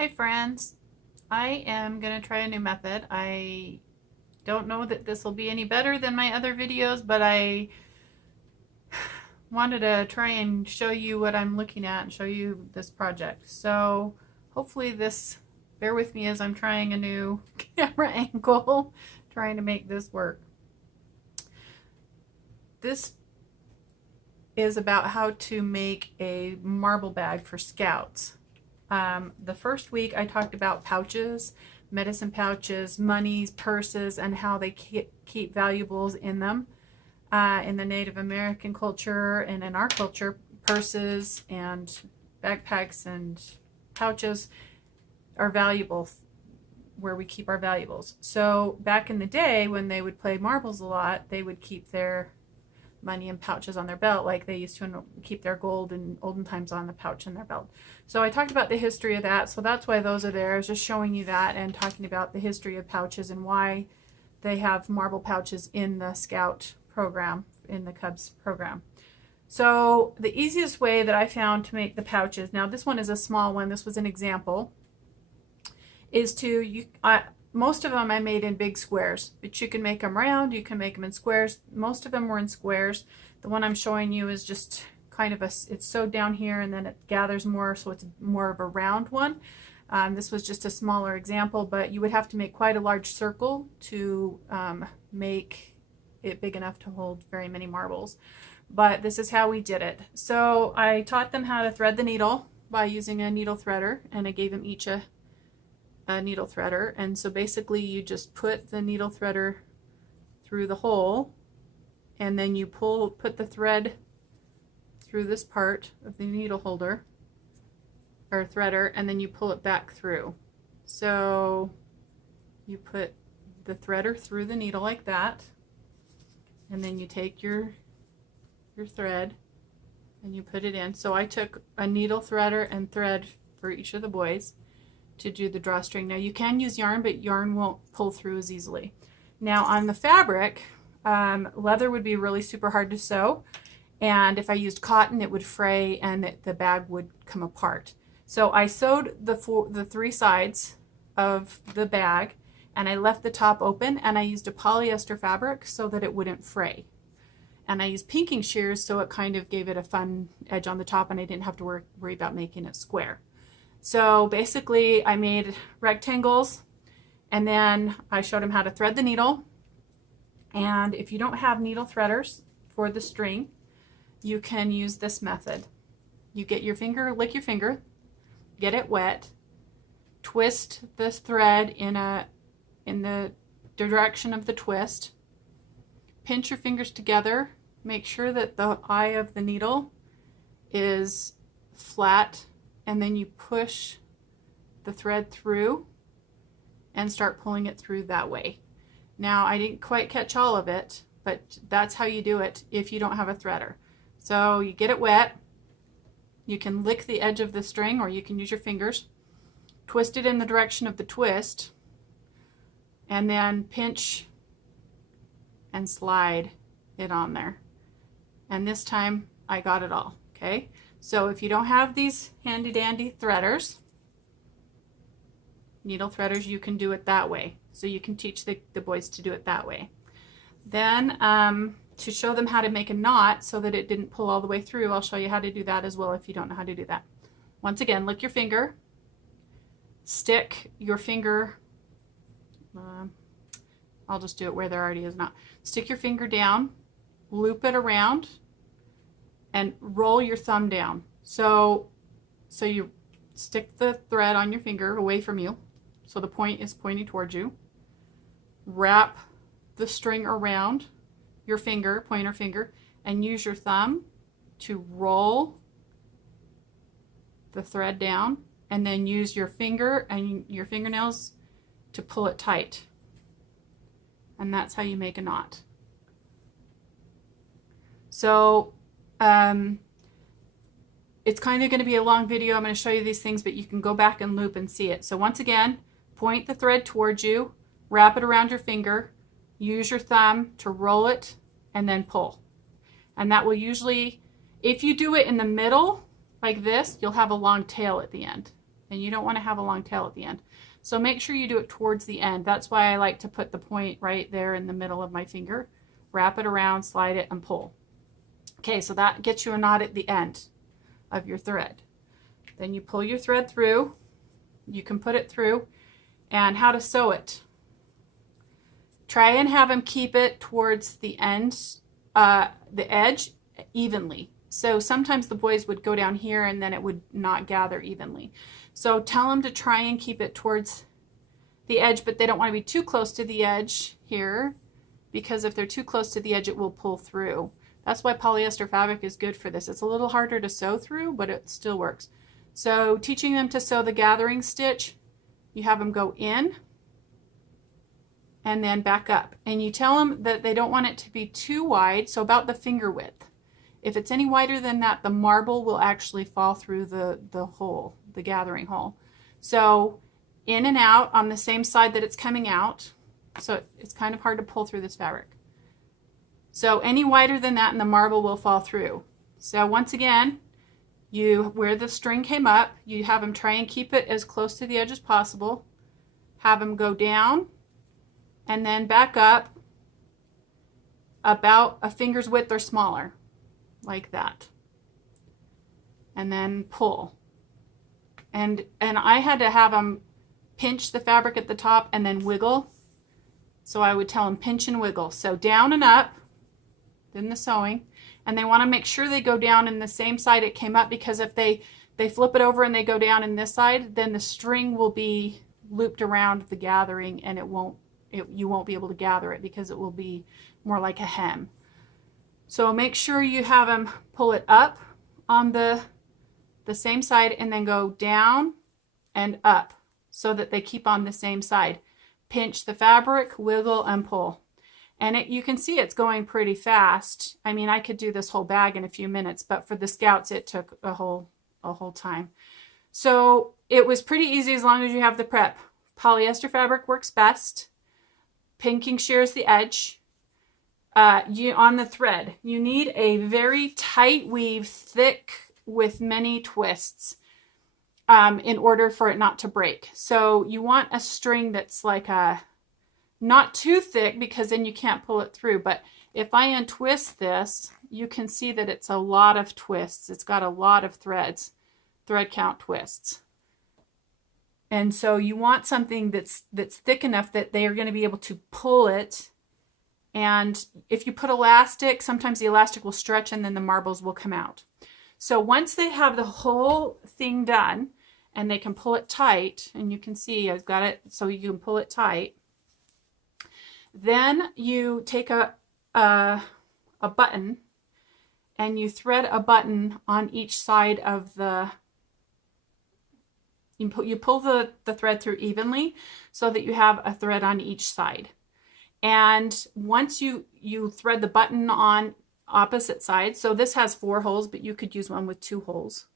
Hi friends, I am going to try a new method. I don't know that this will be any better than my other videos, but I wanted to try and show you what I'm looking at and show you this project. So hopefully bear with me as I'm trying a new camera angle, trying to make this work. This is about how to make a marble bag for scouts. The first week I talked about pouches, medicine pouches, monies, purses, and how they keep valuables in them. In the Native American culture and in our culture, purses and backpacks and pouches are valuable, where we keep our valuables. So back in the day when they would play marbles a lot, they would keep their money in pouches on their belt, like they used to keep their gold in olden times on the pouch in their belt. So I talked about the history of that, so that's why those are there. I was just showing you that and talking about the history of pouches and why they have marble pouches in the Scout program, in the Cubs program. So the easiest way that I found to make the pouches, now this one is a small one, this was an example, is most of them I made in big squares, but you can make them round, you can make them in squares. Most of them were in squares. The one I'm showing you is just kind of it's sewed down here and then it gathers more, so it's more of a round one. This was just a smaller example, but you would have to make quite a large circle to make it big enough to hold very many marbles. But this is how we did it. So I taught them how to thread the needle by using a needle threader, and I gave them each a needle threader. And so basically you just put the needle threader through the hole, and then you put the thread through this part of the needle holder or threader, and then you pull it back through. So you put the threader through the needle like that, and then you take your thread and you put it in. So I took a needle threader and thread for each of the boys to do the drawstring. Now you can use yarn, but yarn won't pull through as easily. Now on the fabric, leather would be really super hard to sew, and if I used cotton it would fray and the bag would come apart. So I sewed the three sides of the bag, and I left the top open, and I used a polyester fabric so that it wouldn't fray. And I used pinking shears, so it kind of gave it a fun edge on the top, and I didn't have to worry about making it square. So basically I made rectangles, and then I showed them how to thread the needle. And if you don't have needle threaders for the string, you can use this method. You get your finger, lick your finger, get it wet, twist this thread in the direction of the twist, pinch your fingers together, make sure that the eye of the needle is flat, and then you push the thread through and start pulling it through that way. Now I didn't quite catch all of it, but that's how you do it if you don't have a threader. So you get it wet, you can lick the edge of the string, or you can use your fingers, twist it in the direction of the twist, and then pinch and slide it on there. And this time I got it all, okay? So if you don't have these handy dandy threaders, needle threaders, you can do it that way. So you can teach the boys to do it that way. Then to show them how to make a knot so that it didn't pull all the way through, I'll show you how to do that as well if you don't know how to do that. Once again, lick your finger, stick your finger, I'll just do it where there already is not. Stick your finger down, loop it around, and roll your thumb down. So you stick the thread on your finger away from you, so the point is pointing towards you. Wrap the string around your finger, pointer finger, and use your thumb to roll the thread down, and then use your finger and your fingernails to pull it tight. And that's how you make a knot. So it's kind of going to be a long video. I'm going to show you these things, but you can go back and loop and see it. So once again, point the thread towards you, wrap it around your finger, use your thumb to roll it, and then pull. And that will usually, if you do it in the middle like this, you'll have a long tail at the end. and you don't want to have a long tail at the end. So make sure you do it towards the end. That's why I like to put the point right there in the middle of my finger. Wrap it around, slide it, and pull. Okay, so that gets you a knot at the end of your thread. Then you pull your thread through. You can put it through. And how to sew it. Try and have them keep it towards the end, the edge, evenly. So sometimes the boys would go down here and then it would not gather evenly. So tell them to try and keep it towards the edge, but they don't want to be too close to the edge here, because if they're too close to the edge, it will pull through. That's why polyester fabric is good for this. It's a little harder to sew through, but it still works. So teaching them to sew the gathering stitch, you have them go in and then back up. And you tell them that they don't want it to be too wide, so about the finger width. If it's any wider than that, the marble will actually fall through the hole, the gathering hole. So in and out on the same side that it's coming out. So it's kind of hard to pull through this fabric. So any wider than that and the marble will fall through. So once again, where the string came up, you have them try and keep it as close to the edge as possible. Have them go down and then back up about a finger's width or smaller, like that. And then pull. And I had to have them pinch the fabric at the top and then wiggle. So I would tell them pinch and wiggle. So down and up, then the sewing. And they want to make sure they go down in the same side it came up, because if they flip it over and they go down in this side, then the string will be looped around the gathering and you won't be able to gather it, because it will be more like a hem. So make sure you have them pull it up on the same side and then go down and up so that they keep on the same side. Pinch the fabric, wiggle, and pull. And you can see it's going pretty fast. I mean, I could do this whole bag in a few minutes, but for the scouts, it took a whole time. So it was pretty easy as long as you have the prep. Polyester fabric works best. Pinking shears the edge. On the thread, you need a very tight weave, thick with many twists, in order for it not to break. So you want a string that's like not too thick, because then you can't pull it through. But if I untwist this, you can see that it's a lot of twists. It's got a lot of thread count twists. And so you want something that's thick enough that they are going to be able to pull it. And if you put elastic, sometimes the elastic will stretch and then the marbles will come out. So once they have the whole thing done and they can pull it tight, and you can see I've got it so you can pull it tight, then you take a button and you thread a button on each side of you pull the thread through evenly so that you have a thread on each side. And once you thread the button on opposite sides, so this has 4 holes, but you could use one with 2 holes.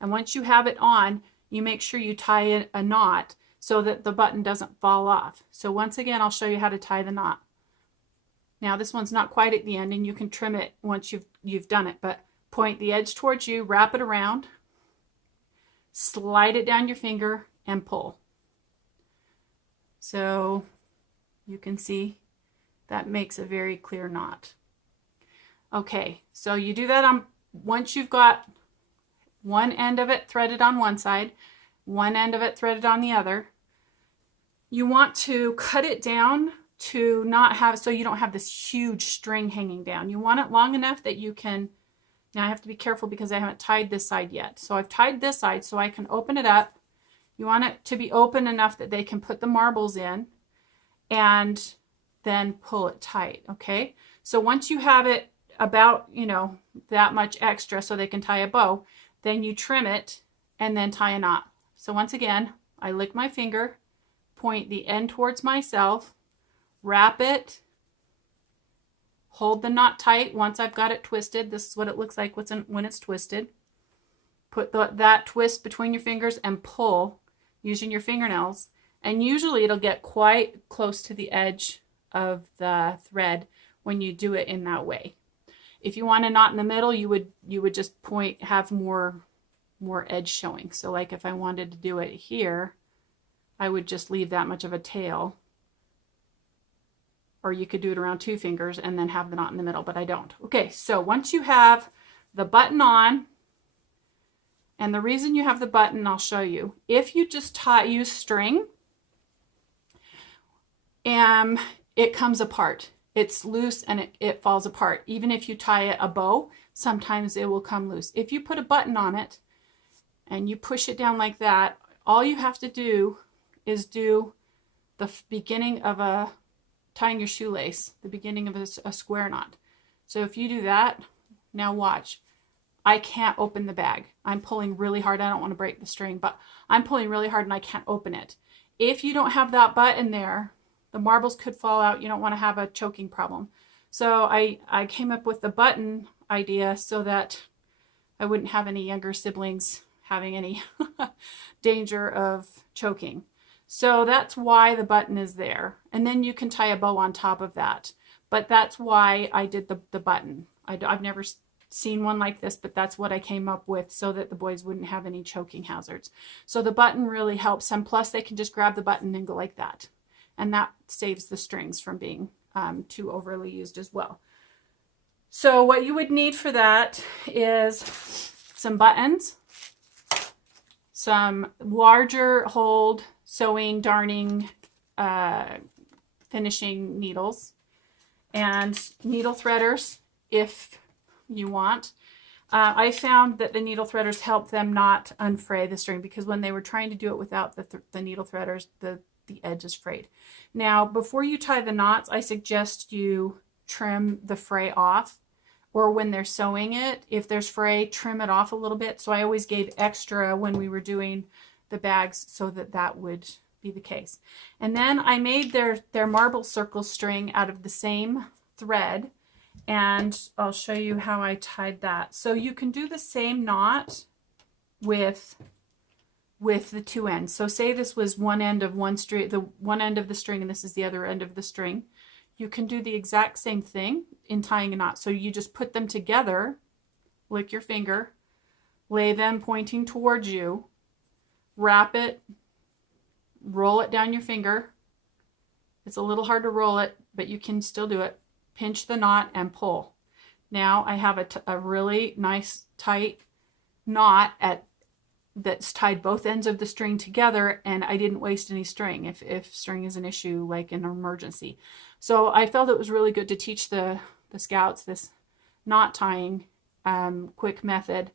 And once you have it on, you make sure you tie a knot so that the button doesn't fall off. So once again, I'll show you how to tie the knot. Now this one's not quite at the end, and you can trim it once you've done it, but point the edge towards you, wrap it around, slide it down your finger, and pull. So you can see that makes a very clear knot. Okay, so you do that once you've got one end of it threaded on one side, one end of it threaded on the other. You want to cut it down to not have, so you don't have this huge string hanging down. You want it long enough that you can, now I have to be careful because I haven't tied this side yet. So I've tied this side so I can open it up. You want it to be open enough that they can put the marbles in and then pull it tight, okay? So once you have it about, that much extra so they can tie a bow, then you trim it and then tie a knot. So once again, I lick my finger, point the end towards myself, wrap it, hold the knot tight once I've got it twisted. This is what it looks like when it's twisted. Put that twist between your fingers and pull using your fingernails. And usually it'll get quite close to the edge of the thread when you do it in that way. If you want a knot in the middle, you would just have more more edge showing. So like if I wanted to do it here, I would just leave that much of a tail. Or you could do it around 2 fingers and then have the knot in the middle, but I don't. Okay, so once you have the button on, and the reason you have the button, I'll show you. If you just use string, it comes apart. It's loose and it falls apart. Even if you tie a bow, sometimes it will come loose. If you put a button on it and you push it down like that, all you have to do is do the beginning of tying your shoelace, the beginning of a square knot. So if you do that, now watch. I can't open the bag. I'm pulling really hard. I don't want to break the string, but I'm pulling really hard and I can't open it. If you don't have that button there, the marbles could fall out. You don't want to have a choking problem. So I came up with the button idea so that I wouldn't have any younger siblings having any danger of choking. So that's why the button is there. And then you can tie a bow on top of that. But that's why I did the button. I've never seen one like this, but that's what I came up with so that the boys wouldn't have any choking hazards. So the button really helps them. Plus they can just grab the button and go like that. And that saves the strings from being too overly used as well. So what you would need for that is some buttons, some larger hold sewing, darning, finishing needles, and needle threaders if you want. I found that the needle threaders help them not unfray the string, because when they were trying to do it without the needle threaders, the edge is frayed. Now, before you tie the knots, I suggest you trim the fray off, or when they're sewing it, if there's fray, trim it off a little bit. So I always gave extra when we were doing the bags so that would be the case. And then I made their marble circle string out of the same thread, and I'll show you how I tied that. So you can do the same knot with the 2 ends. So say this was one end of one string, the one end of the string, and this is the other end of the string. You can do the exact same thing in tying a knot. So you just put them together, lick your finger, lay them pointing towards you, wrap it, roll it down your finger. It's a little hard to roll it, but you can still do it. Pinch the knot and pull. Now I have a really nice tight knot that's tied both ends of the string together, and I didn't waste any string if string is an issue like in an emergency. So I felt it was really good to teach the scouts this knot tying quick method.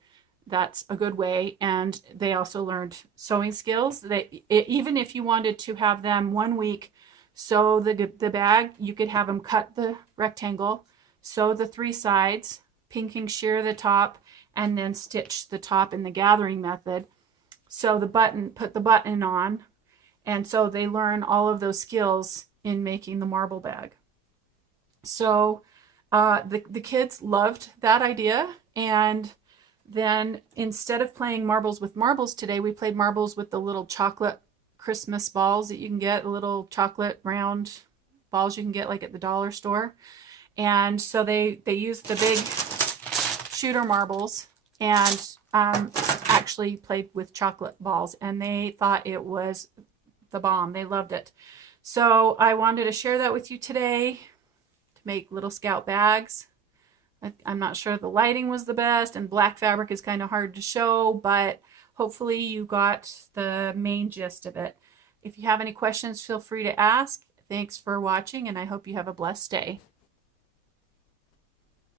That's a good way, and they also learned sewing skills. Even if you wanted to have them 1 week sew the bag, you could have them cut the rectangle, sew the 3 sides, pinking shear the top, and then stitch the top in the gathering method. Sew the button, put the button on, and so they learn all of those skills in making the marble bag. So the kids loved that idea, and then instead of playing marbles with marbles today, we played marbles with the little chocolate Christmas balls that you can get, the little chocolate round balls you can get like at the dollar store. And so they used the big shooter marbles and actually played with chocolate balls, and they thought it was the bomb. They loved it. So I wanted to share that with you today to make little scout bags. I'm not sure the lighting was the best, and black fabric is kind of hard to show, but hopefully you got the main gist of it. If you have any questions, feel free to ask. Thanks for watching, and I hope you have a blessed day.